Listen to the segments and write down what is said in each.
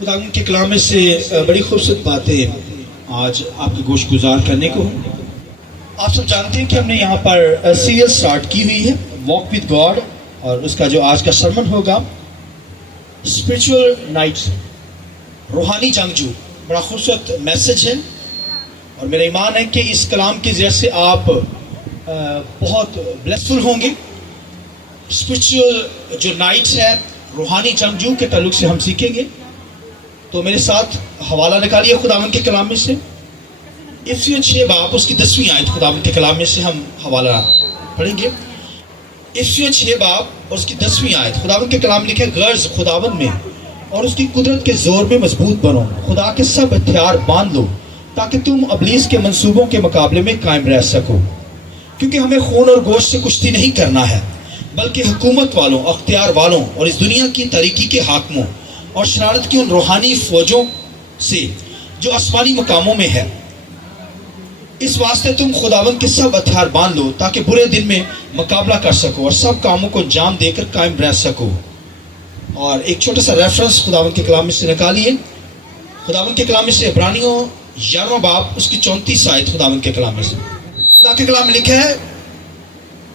خدا کے کلام میں سے بڑی خوبصورت باتیں آج آپ کی گوش گزار کرنے کو ہوں۔ آپ سب جانتے ہیں کہ ہم نے یہاں پر سیریز سٹارٹ کی ہوئی ہے واک وتھ گاڈ، اور اس کا جو آج کا سرمن ہوگا اسپرچول نائٹس، روحانی جنگجو۔ بڑا خوبصورت میسج ہے، اور میرا ایمان ہے کہ اس کلام کے ذریعے سے آپ بہت بلیسفل ہوں گے۔ اسپرچول جو نائٹس ہے، روحانی جنگجو کے تعلق سے ہم سیکھیں گے۔ تو میرے ساتھ حوالہ نکالیے خداوند کے کلام میں سے، افسیوں 6 باب اس کی 10ویں آیت خداوند کے کلام میں سے ہم حوالہ پڑھیں گے۔ افسیوں 6 باب اور اس کی 10ویں آیت خداوند کے کلام لکھے، غرض خداوند میں اور اس کی قدرت کے زور میں مضبوط بنو، خدا کے سب ہتھیار باندھ لو تاکہ تم ابلیس کے منصوبوں کے مقابلے میں قائم رہ سکو، کیونکہ ہمیں خون اور گوشت سے کشتی نہیں کرنا ہے، بلکہ حکومت والوں، اختیار والوں اور اس دنیا کی تاریکی کے حاکموں اور شرارت کی ان روحانی فوجوں سے جو آسمانی مقاموں میں ہے۔ اس واسطے تم خداوند کے سب ہتھیار باندھ لو تاکہ برے دن میں مقابلہ کر سکو اور سب کاموں کو انجام دے کر قائم رہ سکو۔ اور ایک چھوٹا سا ریفرنس خداوند کے کلام میں سے نکالیے، خداوند کے کلام میں سے عبرانیوں 11واں باب اس کی 34 آیت خداوند کے کلام میں سے، خدا کے کلام میں لکھا ہے،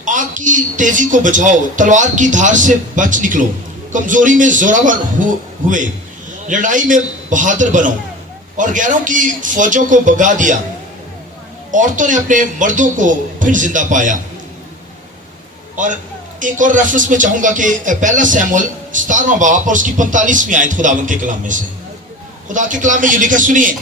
آگ کی تیزی کو بجھاؤ، تلوار کی دھار سے بچ نکلو، کمزوری میں زوراور ہوئے، لڑائی میں بہادر بنو، اور غیروں کی فوجوں کو بھگا دیا، عورتوں نے اپنے مردوں کو پھر زندہ پایا۔ اور ایک اور ریفرنس میں چاہوں گا کہ پہلا سیموئیل 17واں باب اور اس کی 45ویں آیت خداوند کے کلام میں سے، خدا کے کلام میں یہ لکھا، سنیے،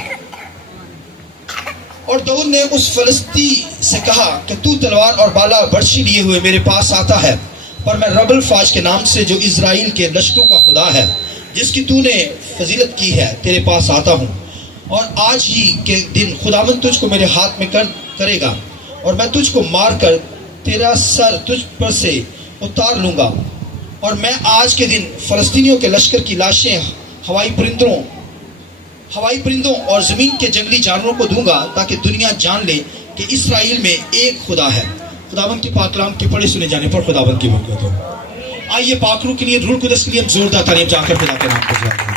اور داؤد نے اس فلسطی سے کہا کہ تو تلوار اور بالا برچھی لیے ہوئے میرے پاس آتا ہے، پر میں رب الفاج کے نام سے جو اسرائیل کے لشکروں کا خدا ہے، جس کی تو نے فضیلت کی ہے، تیرے پاس آتا ہوں، اور آج ہی کے دن خداوند تجھ کو میرے ہاتھ میں کرے گا، اور میں تجھ کو مار کر تیرا سر تجھ پر سے اتار لوں گا، اور میں آج کے دن فلسطینیوں کے لشکر کی لاشیں ہوائی پرندوں اور زمین کے جنگلی جانوروں کو دوں گا، تاکہ دنیا جان لے کہ اسرائیل میں ایک خدا ہے۔ خداوند کے پاک کلام کے پڑھے سنے جانے پر خداوند کی برکت ہو۔ آئیے پاک روح کے لیے، روح القدس کے لیے ہم زوردار تعلیم جا کر خدا کے نام کو جلال دیں۔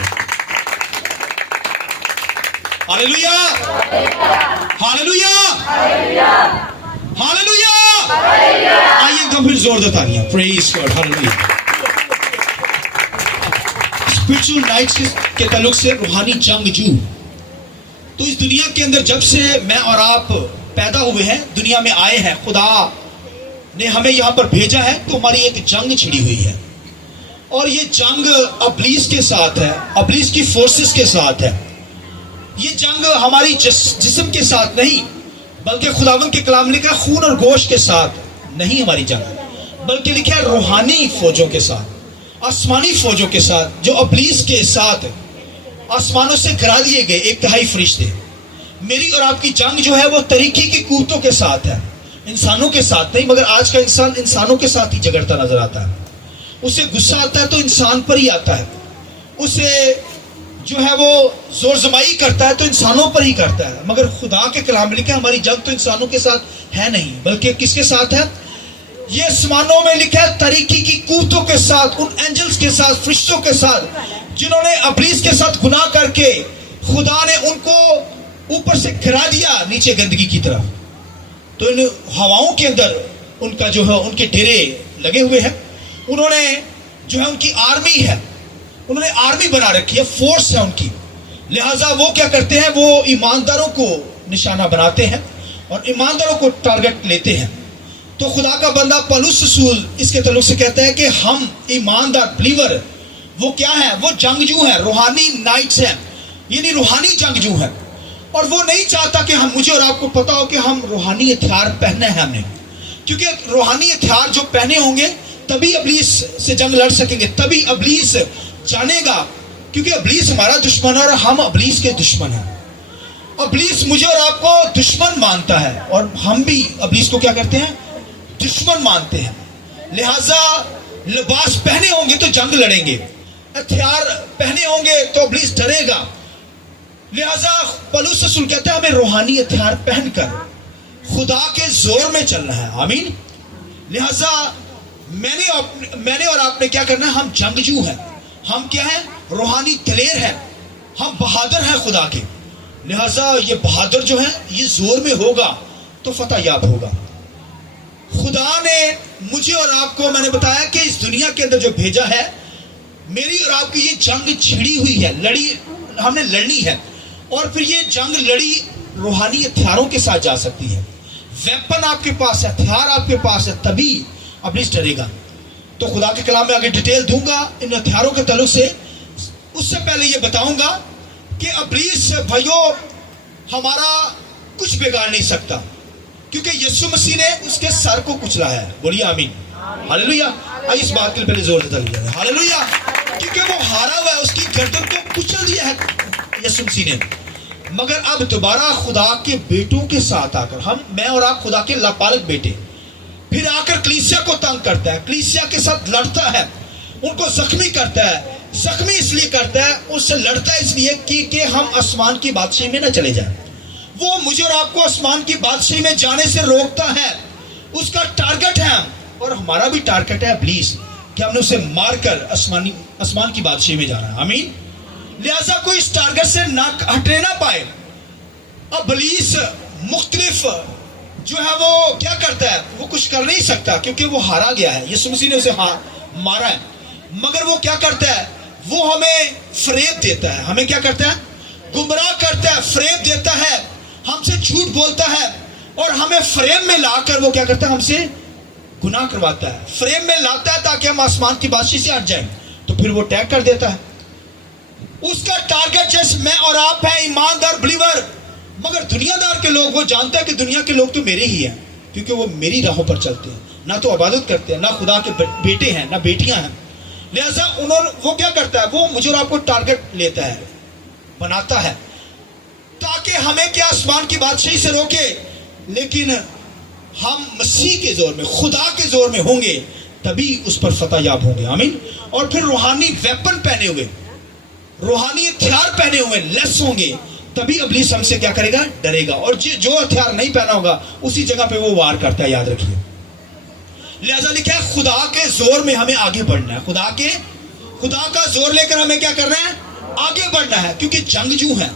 ہاللویا، ہاللویا، ہاللویا، آئیے ایک دم پھر زوردار تعلیم، پریز گاڈ، ہاللویا۔ اسپرچول نائٹس کے تعلق سے روحانی جنگجو۔ تو اس دنیا کے اندر جب سے میں اور آپ پیدا ہوئے ہیں، دنیا میں آئے ہیں، خدا نے ہمیں یہاں پر بھیجا ہے، تو ہماری ایک جنگ چھڑی ہوئی ہے، اور یہ جنگ ابلیس کے ساتھ ہے، ابلیس کی فورسز کے ساتھ ہے۔ یہ جنگ ہماری جسم کے ساتھ نہیں، بلکہ خداوند کے کلام لکھا ہے خون اور گوشت کے ساتھ نہیں ہماری جنگ، بلکہ لکھا ہے روحانی فوجوں کے ساتھ، آسمانی فوجوں کے ساتھ، جو ابلیس کے ساتھ آسمانوں سے گرا دیے گئے 1/3 فرشتے۔ میری اور آپ کی جنگ جو ہے وہ طریقے کی قوتوں کے ساتھ ہے، انسانوں کے ساتھ نہیں۔ مگر آج کا انسان انسانوں کے ساتھ ہی جھگڑتا نظر آتا ہے، اسے غصہ آتا ہے تو انسان پر ہی آتا ہے، اسے جو ہے وہ زور زمائی کرتا ہے تو انسانوں پر ہی کرتا ہے۔ مگر خدا کے کلام میں لکھا ہے ہماری جنگ تو انسانوں کے ساتھ ہے نہیں، بلکہ کس کے ساتھ ہے؟ یہ آسمانوں میں لکھا ہے طریقے کی قوتوں کے ساتھ، ان اینجلز کے ساتھ، فرشتوں کے ساتھ، جنہوں نے ابلیس کے ساتھ گناہ کر کے خدا نے ان کو اوپر سے گرا دیا نیچے گندگی کی طرف۔ تو ان ہواؤں کے اندر ان کا جو ہے ان کے ڈیرے لگے ہوئے ہیں، انہوں نے جو ہے ان کی آرمی ہے، انہوں نے آرمی بنا رکھی ہے، فورس ہے ان کی۔ لہٰذا وہ کیا کرتے ہیں، وہ ایمانداروں کو نشانہ بناتے ہیں اور ایمانداروں کو ٹارگٹ لیتے ہیں۔ تو خدا کا بندہ پولس رسول اس کے تعلق سے کہتا ہے کہ ہم ایماندار بلیور وہ کیا ہے، وہ جنگجو ہیں، روحانی نائٹس ہیں، یعنی روحانی جنگجو ہیں۔ اور وہ نہیں چاہتا کہ ہم، مجھے اور آپ کو پتا ہو کہ ہم روحانی ہتھیار پہنے ہیں ہم نے، کیونکہ روحانی ہتھیار جو پہنے ہوں گے تبھی ابلیس سے جنگ لڑ سکیں گے، تبھی ابلیس جانے گا، کیونکہ ابلیس ہمارا دشمن ہے اور ہم ابلیس کے دشمن ہیں۔ ابلیس مجھے اور آپ کو دشمن مانتا ہے، اور ہم بھی ابلیس کو کیا کرتے ہیں، دشمن مانتے ہیں۔ لہٰذا لباس پہنے ہوں گے تو جنگ لڑیں گے، ہتھیار پہنے ہوں گے تو ابلیس ڈرے گا۔ لہٰذا پولس رسول کہتے ہیں ہمیں روحانی ہتھیار پہن کر خدا کے زور میں چلنا ہے، آمین۔ لہٰذا میں نے اور آپ نے کیا کرنا ہے، ہم جنگجو ہیں، ہم کیا ہیں، روحانی دلیر ہیں، ہم بہادر ہیں خدا کے، لہذا یہ بہادر جو ہے یہ زور میں ہوگا تو فتح یاب ہوگا۔ خدا نے مجھے اور آپ کو، میں نے بتایا کہ اس دنیا کے اندر جو بھیجا ہے، میری اور آپ کی یہ جنگ چھڑی ہوئی ہے، ہم نے لڑنی ہے، اور پھر یہ جنگ لڑی روحانی ہتھیاروں کے ساتھ جا سکتی ہے۔ ویپن آپ کے پاس ہے، ہتھیار آپ کے پاس ہے، تبھی ابلیس ڈرے گا۔ تو خدا کے کلام میں آگے ڈیٹیل دوں گا ان ہتھیاروں کے تعلق سے، اس سے پہلے یہ بتاؤں گا کہ ابلیس بھائیو ہمارا کچھ بگاڑ نہیں سکتا، کیونکہ یسوع مسیح نے اس کے سر کو کچلا ہے۔ بولیے آمین، ہاللویا۔ آئیے اس بات کے لیے پہلے زور سے تعریف کریں، ہاللویا، کیونکہ وہ ہارا ہوا ہے، اس کی گردن کو کچل دیا ہے یسوع مسیح نے۔ مگر اب دوبارہ خدا کے بیٹوں کے ساتھ آ کر میں اور آپ خدا کے لاپالک بیٹے، پھر آ کر کلیسیا کو تنگ کرتا ہے، کلیسیا کے ساتھ لڑتا ہے، ان کو زخمی کرتا ہے۔ زخمی اس لیے کرتا ہے، اس سے لڑتا ہے اس لیے کہ ہم آسمان کی بادشاہی میں نہ چلے جائیں۔ وہ مجھے اور آپ کو آسمان کی بادشاہی میں جانے سے روکتا ہے، اس کا ٹارگٹ ہے، اور ہمارا بھی ٹارگٹ ہے ابلیس، کہ ہم نے اسے مار کر آسمان کی بادشاہی میں جانا ہے۔ آمین۔ لہذا کوئی اس ٹارگٹ سے نہ ہٹنے نہ پائے۔ ابلیس مختلف جو ہے وہ کیا کرتا ہے، وہ کچھ کر نہیں سکتا کیونکہ وہ ہارا گیا ہے، یسوع مسیح نے اسے مارا ہے۔ مگر وہ کیا کرتا ہے، وہ ہمیں فریب دیتا ہے، ہمیں کیا کرتا ہے، گمراہ کرتا ہے، فریب دیتا ہے، ہم سے جھوٹ بولتا ہے، اور ہمیں فریب میں لا کر وہ کیا کرتا ہے، ہم سے گناہ کرواتا ہے، فریب میں لاتا ہے تاکہ ہم آسمان کی بادشاہی سے ہٹ جائیں، تو پھر وہ اٹیک کر دیتا ہے۔ اس کا ٹارگٹ جیسے میں اور آپ ہیں ایماندار بلیور، مگر دنیا دار کے لوگ، وہ جانتا ہے کہ دنیا کے لوگ تو میرے ہی ہیں، کیونکہ وہ میری راہوں پر چلتے ہیں، نہ تو عبادت کرتے ہیں، نہ خدا کے بیٹے ہیں، نہ بیٹیاں ہیں۔ لہذا وہ کیا کرتا ہے، وہ مجھے اور آپ کو ٹارگٹ لیتا ہے، بناتا ہے، تاکہ ہمیں کیا آسمان کی بادشاہی سے روکے۔ لیکن ہم مسیح کے زور میں، خدا کے زور میں ہوں گے تبھی اس پر فتح یاب ہوں گے۔ آمین۔ اور پھر روحانی ویپن پہنے ہوئے، روحانی ہتھیار پہنے ہوئے لیس ہوں گے، تبھی ابلیس ہم سے کیا کرے گا، ڈرے گا۔ اور جو ہتھیار نہیں پہنا ہوگا اسی جگہ پہ وہ وار کرتا ہے، یاد رکھیے۔ لہذا لکھا ہے خدا کے زور میں ہمیں آگے بڑھنا ہے، خدا کا زور لے کر ہمیں کیا کرنا ہے، آگے بڑھنا ہے، کیونکہ جنگجو ہے،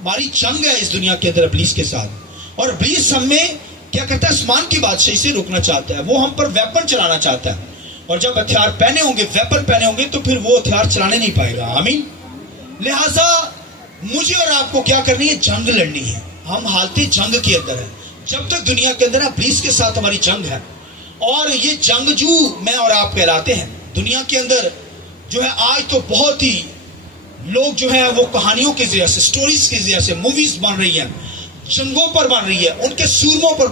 ہماری جنگ ہے اس دنیا کے اندر ابلیس کے ساتھ۔ اور ابلیس ہم میں کیا کرتا ہے، آسمان کی بادشاہی سے روکنا چاہتا ہے، وہ ہم پر ویپن چلانا چاہتا ہے، اور جب ہتھیار پہنے ہوں گے، ویپن پہنے ہوں گے، تو پھر وہ ہتھیار چلانے نہیں پائے گا۔ آمین۔ لہذا مجھے اور آپ کو کیا کرنی ہے، جنگ لڑنی ہے۔ ہم حالت جنگ کے اندر ہیں، جب تک دنیا کے اندر ابلیس کے ساتھ ہماری جنگ ہے، اور یہ جنگجو میں اور آپ کہلاتے ہیں۔ دنیا کے اندر جو ہے آج تو بہت ہی لوگ جو ہے وہ کہانیوں کے ذریعے سے، سٹوریز کے ذریعے سے موویز بن رہی ہیں، جنگوں پر بن رہی ہے، ان کے سورموں پر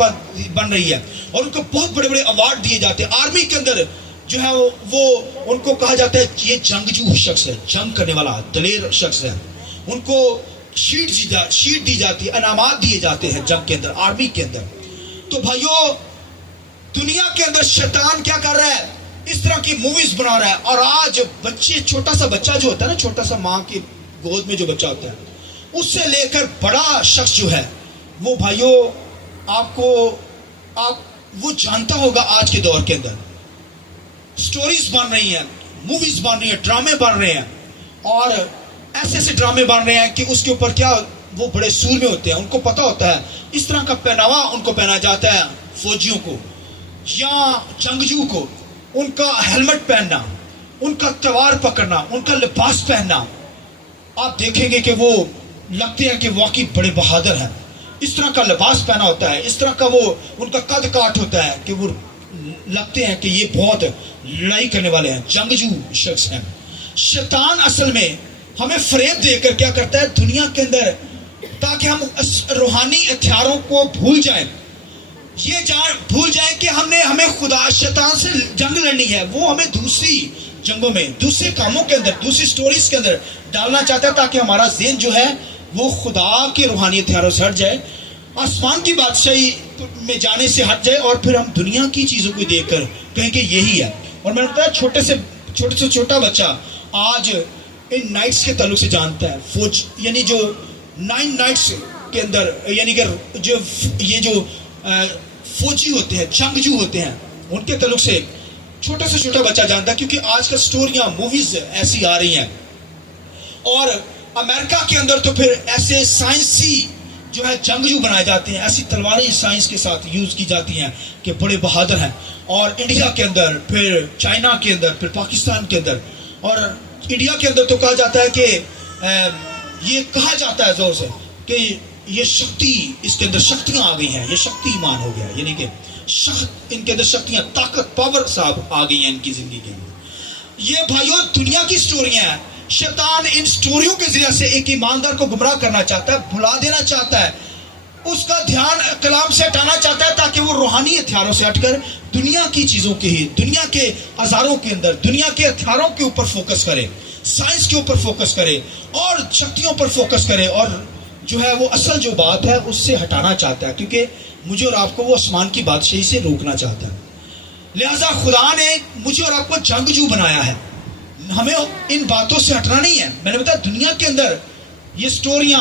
بن رہی ہے، اور ان کو بہت بڑے بڑے ایوارڈ دیے جاتے ہیں۔ آرمی کے اندر جو ہے وہ ان کو کہا جاتا ہے یہ جنگجو شخص ہے، جنگ کرنے والا دلیر شخص ہے، ان کو شیٹ دی جاتی ہے، انعامات دیے جاتے ہیں جنگ کے اندر، آرمی کے اندر۔ تو بھائیو دنیا کے اندر شیطان کیا کر رہا ہے، اس طرح کی موویز بنا رہا ہے، اور آج بچے، چھوٹا سا بچہ جو ہوتا ہے نا، چھوٹا سا ماں کی گود میں جو بچہ ہوتا ہے، اس سے لے کر بڑا شخص جو ہے وہ بھائیو آپ وہ جانتا ہوگا آج کے دور کے اندر سٹوریز بن رہی ہیں، موویز بن رہی ہیں، ڈرامے بن رہے ہیں، اور ایسے ایسے ڈرامے بن رہے ہیں کہ اس کے اوپر کیا وہ بڑے سورمے ہوتے ہیں، ان کو پتا ہوتا ہے اس طرح کا پہناوا ان کو پہنا جاتا ہے، فوجیوں کو یا جنگجو کو، ان کا ہیلمٹ پہننا، ان کا تلوار پکڑنا، ان کا لباس پہننا، آپ دیکھیں گے کہ وہ لگتے ہیں کہ واقعی بڑے بہادر ہیں، اس طرح کا لباس پہنا ہوتا ہے، اس طرح کا وہ ان کا قد کاٹ ہوتا ہے کہ وہ لگتے ہیں کہ یہ بہت لڑائی کرنے والے ہیں، جنگجو شخص ہیں۔ شیطان اصل میں ہمیں فریب دے کر کیا کرتا ہے دنیا کے اندر، تاکہ ہم روحانی ہتھیاروں کو بھول جائیں، یہ بھول جائیں کہ ہمیں خدا شیطان سے جنگ لڑنی ہے۔ وہ ہمیں دوسری جنگوں میں، دوسرے کاموں کے اندر، دوسری سٹوریز کے اندر ڈالنا چاہتا ہے، تاکہ ہمارا ذہن جو ہے وہ خدا کے روحانی ہتھیاروں سے ہٹ جائے، آسمان کی بادشاہی میں جانے سے ہٹ جائے، اور پھر ہم دنیا کی چیزوں کو دیکھ کر کہیں کہ یہی ہے۔ اور میں نے بتایا چھوٹے سے چھوٹا بچہ آج ان نائٹس کے تعلق سے جانتا ہے، فوج یعنی جو 9 نائٹس کے اندر، یعنی کہ جو فوجی ہوتے ہیں، جنگجو ہوتے ہیں، ان کے تعلق سے چھوٹا سے چھوٹا بچہ جانتا ہے، کیونکہ آج کل سٹوریاں، موویز ایسی آ رہی ہیں، اور امریکہ کے اندر تو پھر ایسے سائنسی جو ہے جنگجو بنائے جاتے ہیں، ایسی تلواریں سائنس کے ساتھ یوز کی جاتی ہیں کہ بڑے بہادر ہیں. اور انڈیا کے اندر، پھر چائنا کے اندر، پھر پاکستان کے اندر، اور انڈیا کے اندر تو کہا جاتا ہے کہ یہ کہا جاتا ہے زور سے کہ یہ شکتی، اس کے اندر شکتیاں آ گئی ہیں، یہ شکتی ایمان ہو گیا، یعنی کہ ان کے اندر شکتیاں، طاقت، پاور صاحب آ گئی ہیں ان کی زندگی کے اندر. یہ بھائیوں دنیا کی سٹوریاں ہیں. شیطان ان سٹوریوں کے ذریعے سے ایک ایماندار کو گمراہ کرنا چاہتا ہے، بھلا دینا چاہتا ہے، اس کا دھیان کلام سے ہٹانا چاہتا ہے تاکہ وہ روحانی ہتھیاروں سے ہٹ کر دنیا کی چیزوں کے ہی، دنیا کے ہزاروں کے اندر، دنیا کے ہتھیاروں کے اوپر فوکس کرے، سائنس کے اوپر فوکس کرے اور شکتیوں پر فوکس کرے، اور جو ہے وہ اصل جو بات ہے اس سے ہٹانا چاہتا ہے، کیونکہ مجھے اور آپ کو وہ آسمان کی بادشاہی سے روکنا چاہتا ہے. لہذا خدا نے مجھے اور آپ کو جنگجو بنایا ہے. ہمیں ان باتوں سے ہٹنا نہیں ہے. میں نے بتایا دنیا کے اندر یہ سٹوریاں،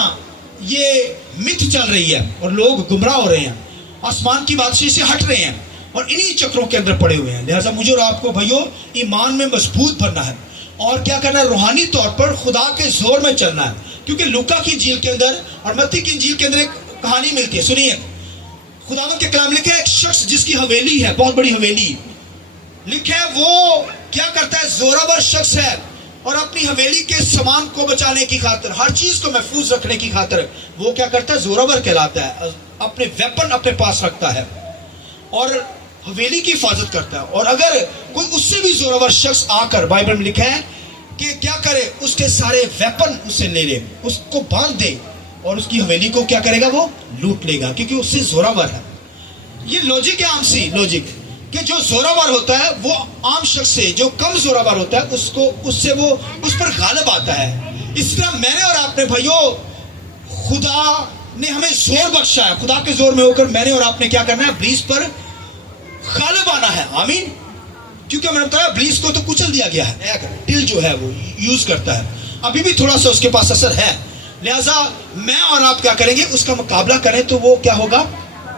یہ متھ چل رہی ہے اور لوگ گمراہ ہو رہے ہیں، آسمان کی بادشاہی سے ہٹ رہے ہیں اور انہی چکروں کے اندر پڑے ہوئے ہیں. لہذا مجھے اور آپ کو بھائیو ایمان میں مضبوط بننا ہے اور کیا کرنا ہے، روحانی طور پر خدا کے زور میں چلنا ہے. کیونکہ لوکا کی انجیل کے اندر اور متی کی انجیل کے اندر ایک کہانی ملتی ہے. سنیے، خداوند کے کلام لکھے ایک شخص جس کی حویلی ہے، بہت بڑی حویلی لکھے، وہ کیا کرتا ہے، زوراور شخص ہے اور اپنی حویلی کے سامان کو بچانے کی خاطر، ہر چیز کو محفوظ رکھنے کی خاطر وہ کیا کرتا ہے، زوراور کہلاتا ہے. اپنے ویپن اپنے پاس رکھتا ہے اور حویلی کی حفاظت کرتا ہے. اور اگر کوئی اس سے بھی زوراور شخص آ کر، بائبل میں لکھا ہے کہ کیا کرے، اس کے سارے ویپن اس سے لے لے، اس کو باندھ دے اور اس کی حویلی کو کیا کرے گا، وہ لوٹ لے گا، کیونکہ اس سے زوراور ہے. یہ لوجک ہے، عام سی لوجک، کہ جو زوراور ہوتا ہے وہ عام شخص سے، جو کم زوراور ہوتا ہے اس سے وہ اس پر غالب آتا ہے. اس طرح میں نے اور آپ نے بھائیو، خدا نے ہمیں زور بخشا ہے. خدا کے زور میں ہو کر میں نے اور آپ نے کیا کرنا ہے، ابلیس پر غالب آنا ہے. آمین. کیونکہ میں نے بتایا ابلیس کو تو کچل دیا گیا ہے، دل جو ہے وہ یوز کرتا ہے، ابھی بھی تھوڑا سا اس کے پاس اثر ہے. لہٰذا میں اور آپ کیا کریں گے، اس کا مقابلہ کریں تو وہ کیا ہوگا،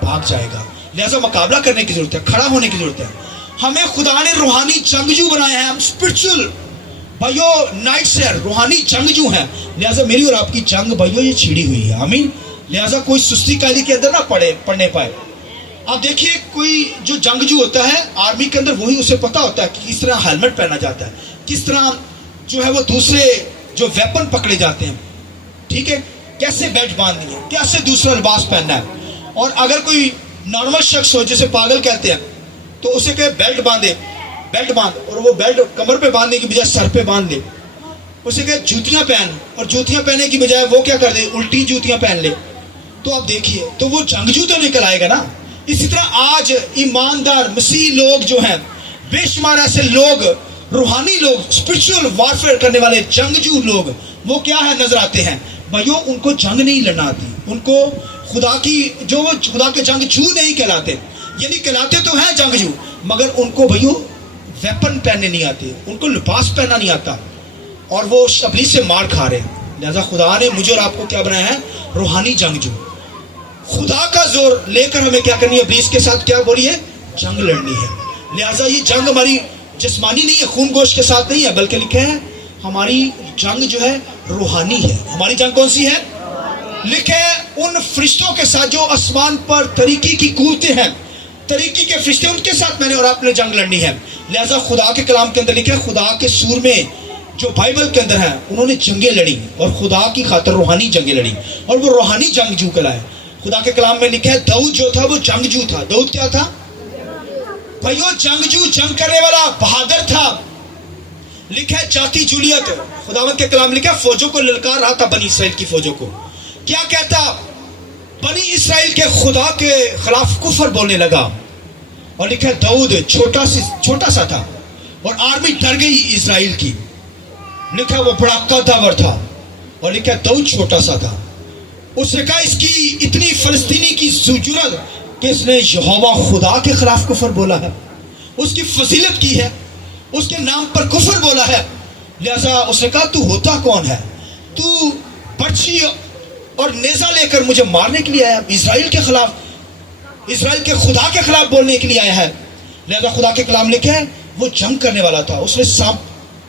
بھاگ جائے گا. لہٰذا مقابلہ کرنے کی ضرورت ہے، کھڑا ہونے کی ضرورت ہے. ہمیں خدا نے روحانی جنگجو بنائے ہیں، ہم اسپرچل بھائیو نائٹس ہیں، روحانی جنگجو ہیں. لہٰذا میری اور آپ کی جنگ بھائیو یہ چھڑی ہوئی ہے. آمین. لہٰذا کوئی سستی قیدی کے اندر نہ پڑنے پائے. آپ دیکھیے کوئی جو جنگجو ہوتا ہے آرمی کے اندر، وہی اسے پتا ہوتا ہے کہ کس طرح ہیلمٹ پہنا جاتا ہے، کس طرح جو ہے وہ دوسرے جو ویپن پکڑے جاتے ہیں، ٹھیک ہے، کیسے بیلٹ باندھنی ہے، کیسے دوسرا لباس پہننا ہے. اور اگر کوئی نارمل شخص ہو جسے پاگل کہتے ہیں تو اسے کہ بیلٹ باندھے، بیلٹ باندھ، اور وہ بیلٹ کمر پہ باندھنے کی بجائے سر پہ باندھ دے. اسے کہ جوتیاں پہن، اور جوتیاں پہننے کی بجائے وہ کیا کر دے، الٹی جوتیاں پہن لے. تو آپ دیکھیے تو وہ جنگجو تو نکل آئے گا نا. اسی طرح آج ایماندار مسیح لوگ جو ہیں، بے شمار ایسے لوگ، روحانی لوگ، اسپرچل وارفیئر کرنے والے جنگجو لوگ، وہ کیا ہے نظر آتے ہیں بھائیو. ان کو جنگ نہیں لڑنا آتی، ان کو خدا کے جنگجو نہیں کہلاتے. یعنی کہلاتے تو ہیں جنگجو، مگر ان کو بھائیو ویپن پہننے نہیں آتے، ان کو لباس پہننا نہیں آتا، اور وہ ابلیس سے مار کھا رہے ہیں. لہذا خدا نے مجھے اور آپ کو کیا بنایا ہے، روحانی جنگجو. خدا کا زور لے کر ہمیں کیا کرنی ہے، ابلیس کے ساتھ کیا بولیے، جنگ لڑنی ہے. لہذا یہ جنگ ہماری جسمانی نہیں ہے، خون گوشت کے ساتھ نہیں ہے، بلکہ لکھا ہے ہماری جنگ جو ہے روحانی ہے. ہماری جنگ کون سی ہے، لکھے ان فرشتوں کے ساتھ جو آسمان پر طریقی کی قوتیں ہیں، طریقی کے فرشتے، ان کے ساتھ میں نے اور آپ نے جنگ لڑنی ہے. لہذا خدا کے کلام کے اندر لکھا ہے، خدا کے سور میں جو بائبل کے اندر ہیں انہوں نے جنگیں لڑی اور خدا کی خاطر روحانی جنگیں لڑی، اور وہ روحانی جنگجو کہلائے. خدا کے کلام میں لکھا ہے داؤد جو تھا وہ جنگجو تھا. داؤد کیا تھا بھائیو، جنگجو، جنگ کرنے والا، بہادر تھا. لکھا ہے جاتی جولیت، خداوند کے کلام لکھا ہے فوجوں کو للکار رہا تھا، بنی اسرائیل کی فوجوں کو. کیا کہتا، بنی اسرائیل کے خدا کے خلاف کفر بولنے لگا. اور لکھا ہے داؤد چھوٹا سا تھا اور آرمی ڈر گئی اسرائیل کی. لکھا ہے وہ بڑا قدور تھا، اور لکھا ہے داؤد چھوٹا سا تھا. اس نے کہا اس کی اتنی فلسطینی کی جرأت کہ اس نے یہوہ خدا کے خلاف کفر بولا ہے، اس کی فضیلت کی ہے، اس کے نام پر کفر بولا ہے. لہذا اس نے کہا تو ہوتا کون ہے، تو برچھی اور نیزہ لے کر مجھے مارنے کے لیے آیا، اسرائیل کے خلاف، اسرائیل کے خدا کے خلاف بولنے کے لیے آیا ہے. لہذا خدا کے کلام لکھے ہے وہ جنگ کرنے والا تھا. اس نے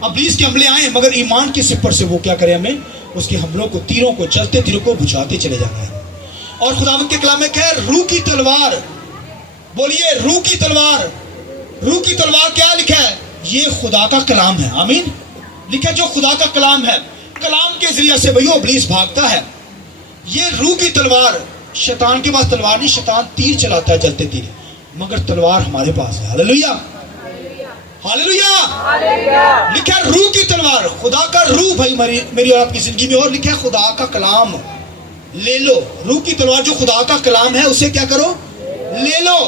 ابلیس کے حملے آئے مگر ایمان کے سپر سے وہ کیا کرے, ہمیں اس کے حملوں کو, تیروں کو, جلتے تیروں کو بجھاتے چلے جانا ہے. اور خداوند کے کلام میں کہا ہے روح کی تلوار, بولیے روح کی تلوار. روح کی تلوار کیا لکھا ہے؟ یہ خدا کا کلام ہے. آمین. لکھا ہے جو خدا کا کلام ہے, کلام کے ذریعے سے بھائیو ابلیس بھاگتا ہے. یہ روح کی تلوار, شیطان کے پاس تلوار نہیں, شیطان تیر چلاتا ہے جلتے تیر, مگر تلوار ہمارے پاس ہے. ہاللیلویا ہاللیلویا. لکھا ہے روح کی تلوار, خدا کا روح بھائی میری اور آپ کی زندگی میں. اور لکھا ہے خدا کا کلام لے لو. روح کی تلوار جو خدا کا کلام ہے اسے کیا کرو, لے لو,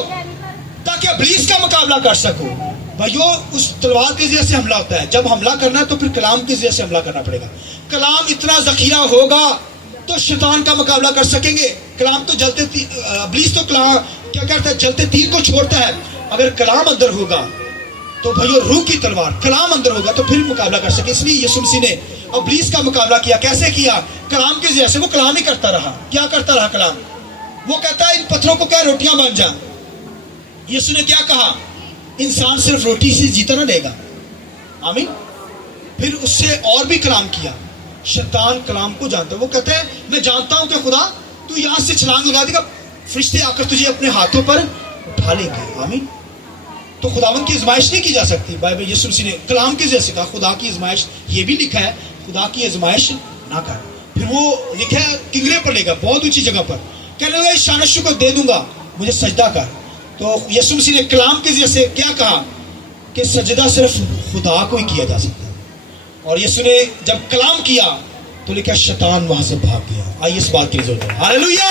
تاکہ ابلیس کا مقابلہ کر سکو. بھائیو اس تلوار کے ذریعے سے حملہ ہوتا ہے. جب حملہ کرنا ہے تو پھر کلام کے ذریعے سے حملہ کرنا پڑے گا. کلام اتنا ذخیرہ ہوگا تو شیطان کا مقابلہ کر سکیں گے. کلام تو جلتے ابلیس تو کلام کیا کرتا ہے, جلتے تیر کو چھوڑتا ہے. اگر کلام اندر ہوگا تو بھائیو روح کی تلوار, کلام اندر ہوگا تو پھر مقابلہ کر سکے. اس لیے یسوع مسیح نے ابلیس کا مقابلہ کیا. کیسے کیا؟ کلام کے ذریعے سے. وہ کلام ہی کرتا رہا. کیا کرتا رہا کلام؟ وہ کہتا ہے ان پتھروں کو کیا روٹیاں بن جائیں. یسوع نے کیا کہا؟ انسان صرف روٹی سے جیتا نہ رہے گا. آمین. پھر اس سے اور بھی کلام کیا. شیطان کلام کو جانتا ہے. وہ کہتا ہے میں جانتا ہوں کہ خدا تو یہاں سے چھلانگ لگا دے گا, فرشتے آ کر تجھے اپنے ہاتھوں پر اٹھا لیں گے. آمین. تو خداوند کی آزمائش نہیں کی جا سکتی. بائبل یسوع مسیح نے کلام کے ذریعے سے کہا خدا کی آزمائش. یہ بھی لکھا ہے خدا کی آزمائش نہ کر. پھر وہ لکھا ہے کنگرے پر لے گا, بہت اونچی جگہ پر, کہنے لگا اس شانشو کو دے دوں گا, مجھے سجدہ کر. تو یسوع مسیح نے کلام کے ذریعے سے کیا کہا کہ سجدہ صرف خدا کو ہی کیا جا سکتا ہے. اور یسوع نے جب کلام کیا تو لکھا شیطان وہاں سے بھاگ گیا. آئیے اس بات کی ضرورت ہے. ہاللیلویا.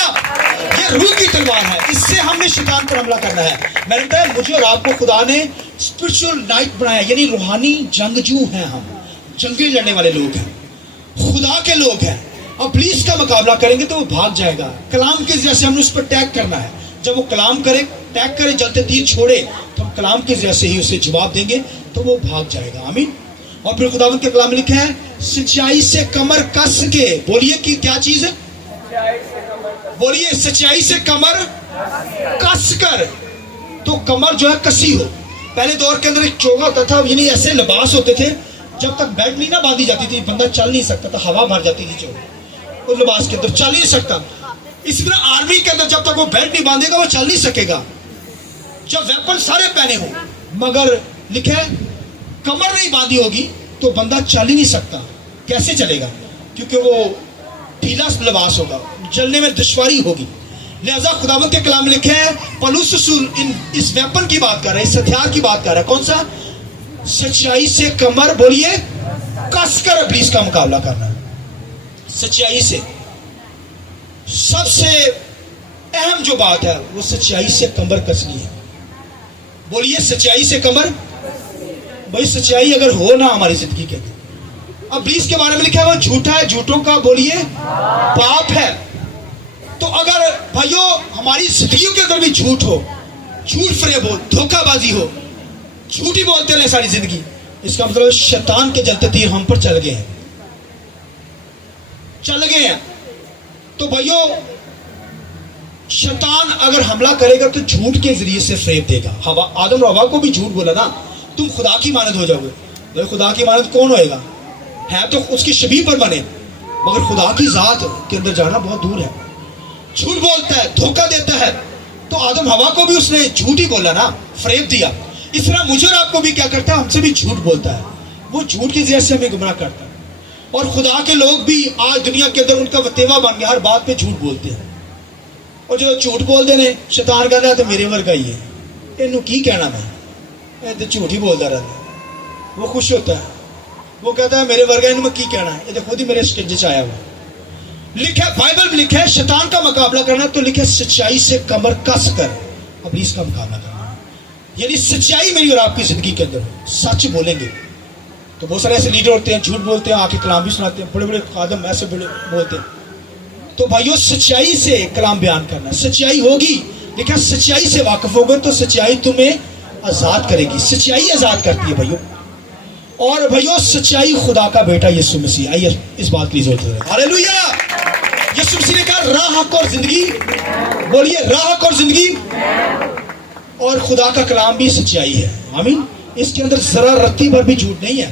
یہ روح کی تلوار ہے, اس سے ہم نے شیطان پر حملہ کرنا ہے. میں نے بتایا مجھے اور آپ کو خدا نے اسپرچل نائٹ بنایا, یعنی روحانی جنگجو ہیں. ہم جنگیں لڑنے والے لوگ ہیں, خدا کے لوگ ہیں. ابلیس کا مقابلہ کریں گے تو وہ بھاگ جائے گا. کلام کے ذریعے سے ہم نے اس پر اٹیک کرنا ہے. جب وہ کلام کرے, اٹیک کرے, جلتے تیر چھوڑے, تو ہم کلام کے ذریعے سے ہی اسے جواب دیں گے تو وہ بھاگ جائے گا. آمین. اور پھر خداوند کے کلام میں لکھا ہے سچائی سے کمر کس کے. بولیے کہ کیا چیز ہے؟ بولیے سچائی سے کمر کس کر. تو کمر جو ہے کسی ہو. پہلے دور کے اندر ایک چوگا ہوتا تھا, یعنی ایسے لباس ہوتے تھے جب تک بیلٹ نہیں نہ باندھی جاتی تھی بندہ چل نہیں سکتا تھا, ہوا بھر جاتی تھی چوگا اس لباس کے اندر, چل نہیں سکتا. اسی طرح آرمی کے اندر جب تک وہ بیلٹ نہیں باندھے گا وہ چل نہیں سکے گا. جب ویپن سارے پہنے ہوں مگر لکھا ہے کمر نہیں باندھی ہوگی تو بندہ چل ہی نہیں سکتا. کیسے چلے گا؟ کیونکہ وہ ڈھیلا لباس ہوگا, چلنے میں دشواری ہوگی. لہذا خداوند کے کلام میں لکھا ہے پولس رسول اس ویپن کی بات کر رہا ہے, اس ہتھیار کی بات کر رہا ہے. کون سا؟ سچائی سے کمر, بولیے کس کر ابلیس کا مقابلہ کرنا. سچائی سے سب سے اہم جو بات ہے وہ سچائی سے کمر کسنی ہے. بولیے سچائی سے کمر. بھائی سچائی اگر ہو نا ہماری زندگی کے اندر, ابلیس کے بارے میں لکھا ہے وہ جھوٹا ہے, جھوٹوں کا بولیے پاپ ہے. تو اگر بھائیو ہماری زندگیوں کے اندر بھی جھوٹ ہو, جھوٹ فریب ہو, دھوکہ بازی ہو, جھوٹ ہی بولتے رہے ساری زندگی, اس کا مطلب شیطان کے جلتے تیر ہم پر چل گئے ہیں, چل گئے ہیں. تو بھائیو شیطان اگر حملہ کرے گا تو جھوٹ کے ذریعے سے فریب دے گا. آدم اور حوا کو بھی جھوٹ بولا نا, تم خدا کی مانند ہو جاؤ گے. خدا کی مانند کون ہوئے گا؟ ہے تو اس کی شبیہ پر بنے, مگر خدا کی ذات کے اندر جانا بہت دور ہے. جھوٹ بولتا ہے, دھوکہ دیتا ہے. تو آدم حوا کو بھی اس نے جھوٹ ہی بولا نا, فریب دیا. اس طرح مجھے اور آپ کو بھی کیا کرتا ہے, ہم سے بھی جھوٹ بولتا ہے. وہ جھوٹ کے ذریعے سے ہمیں گمراہ کرتا ہے. اور خدا کے لوگ بھی آج دنیا کے اندر ان کا وتیوا بن گیا, ہر بات پہ جھوٹ بولتے ہیں. اور جو جھوٹ بول دے شیطان کہتا ہے تو میرے ورگا ہی ہے, انہوں کی کہنا میں جھوٹ ہی بولتا رہتا ہے. وہ خوش ہوتا ہے, وہ کہتا ہے میرے ورگا انہوں میں کی کہنا ہے, یہ خود ہی میرے اسٹیج آیا ہوا. لکھا ہے بائبل میں لکھا ہے شیطان کا مقابلہ کرنا تو لکھا ہے سچائی سے کمر کس کر ابلیس کا مقابلہ کرنا. یعنی سچائی میری اور آپ کی زندگی کے اندر سچ بولیں گے. تو بہت سارے ایسے لیڈر ہوتے ہیں جھوٹ بولتے ہیں, آ کے کلام بھی سناتے ہیں, بڑے بڑے خادم ایسے بڑے بولتے ہیں. تو بھائیو سچائی سے کلام بیان کرنا. سچائی ہوگی, لکھا سچائی سے واقف ہوگا تو سچائی تمہیں آزاد کرے گی. سچائی آزاد کرتی ہے بھائیو. اور بھائیو سچائی خدا کا بیٹا یسوع مسیح. آئیے اس بات کی ضرورت ہے. ہاللیلویا. یسوع مسیح نے کہا راہ حق اور زندگی, بولیے راہ حق اور زندگی. اور خدا کا کلام بھی سچائی ہے. آمین. اس کے اندر ذرا رتی بھر بھی جھوٹ نہیں ہے.